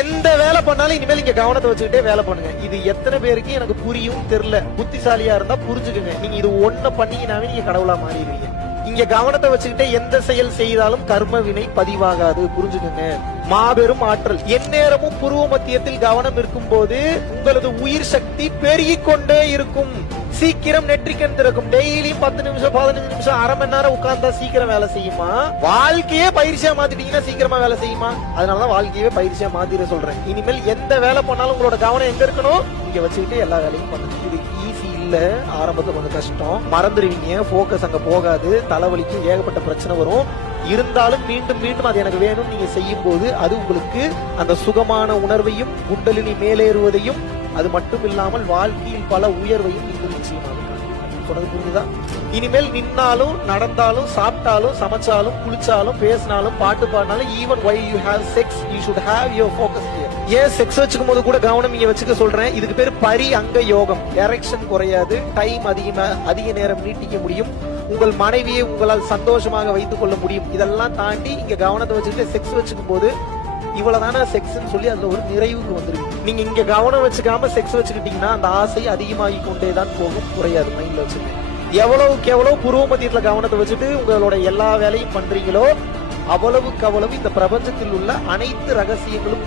எந்த வேலை பண்ணாலும் இனிமேல் இங்க கவனத்தை வச்சுக்கிட்டே வேலை பண்ணுங்க. இது எத்தனை பேருக்கு எனக்கு புரியும் தெரியல. புத்திசாலியா இருந்தா புரிஞ்சுக்குங்க. நீங்க இது ஒண்ணு பண்ணீங்கன்னாவே நீங்க கடவுளா மாறிடுவீங்க. இங்க கவனத்தை வச்சுக்கிட்டே எந்த செயல் செய்தாலும் கர்ம வினை பதிவாகாது. புரிஞ்சுக்குங்க. மாபெரும் ஆற்றல். எந்நேரமும் புருவ மத்தியத்தில் கவனம் இருக்கும் போது உங்களது உயிர் சக்தி பெருகிக் கொண்டே இருக்கும். சீக்கிரம் நெற்றிக்கண் திறக்கும். டெய்லியும் 10 நிமிஷம் 15 நிமிஷம் அரை மணி நேரம் உட்கார்ந்தா சீக்கிரம் வேலை செய்யுமா? வாழ்க்கையே பயிற்சியா மாத்திட்டீங்கன்னா சீக்கிரமா வேலை செய்யுமா? அதனாலதான் வாழ்க்கையே பயிற்சியா மாத்திர சொல்றேன். இனிமேல் எந்த வேலை பண்ணாலும் உங்களோட கவனம் எங்க இருக்கணும்? இங்க வச்சுக்கிட்டு எல்லா வேலையும் பண்ணுங்க. இது ஈஸி இல்ல, ஆரம்பத்துல கொஞ்சம் கஷ்டம். மறந்துடுவீங்க, போக்கஸ் அங்க போகாது, தலைவலிக்கு ஏகப்பட்ட பிரச்சனை வரும். இருந்தாலும் மீண்டும் மீண்டும் அது எனக்கு வேணும் நீங்க செய்யும் போது அது உங்களுக்கு அந்த சுகமான உணர்வையும் குண்டலினி மேலேறுவதையும் அது மட்டும் இல்லாமல் வாழ்க்கையில் பல உயர்வையும் நீங்கள் நிச்சயமாக சொன்னது புரிஞ்சுதா? இனிமேல் நின்னாலும் நடந்தாலும் சாப்பிட்டாலும் சமைச்சாலும் குளிச்சாலும் பேசினாலும் பாட்டு பாடினாலும் even while you have sex you should have your focus here. ஏன் செக்ஸ் வச்சுக்கும் போது கூட கவனம் இங்க வச்சுக்க சொல்றேன். இதுக்கு பேரு பரி அங்க யோகம். டைரக்ஷன் குறையாது, டைம் அதிக நேரம் நீட்டிக்க முடியும். உங்கள் மனைவியை உங்களால் சந்தோஷமாக வைத்துக் கொள்ள முடியும். இதெல்லாம் தாண்டி இங்க கவனத்தை வச்சுக்கிட்டு செக்ஸ் வச்சுக்கும் போது இவ்வளவுதான செக்ஸ்ன்னு சொல்லி அதுல ஒரு நிறைவுக்கு வந்துருக்கு. நீங்க இங்க கவனம் வச்சுக்காம செக்ஸ் வச்சுக்கிட்டீங்கன்னா அந்த ஆசை அதிகமாகி கொண்டேதான் போகும், குறையாது. மைண்ட்ல வச்சுட்டு எவ்வளவுக்கு எவ்வளவு புருவ மத்தியத்துல கவனத்தை வச்சுட்டு உங்களோட எல்லா வேலையும் பண்றீங்களோ அவ்வளவுக்கு அவ்வளவு இந்த பிரபஞ்சத்தில் உள்ள அனைத்து ரகசியங்களும்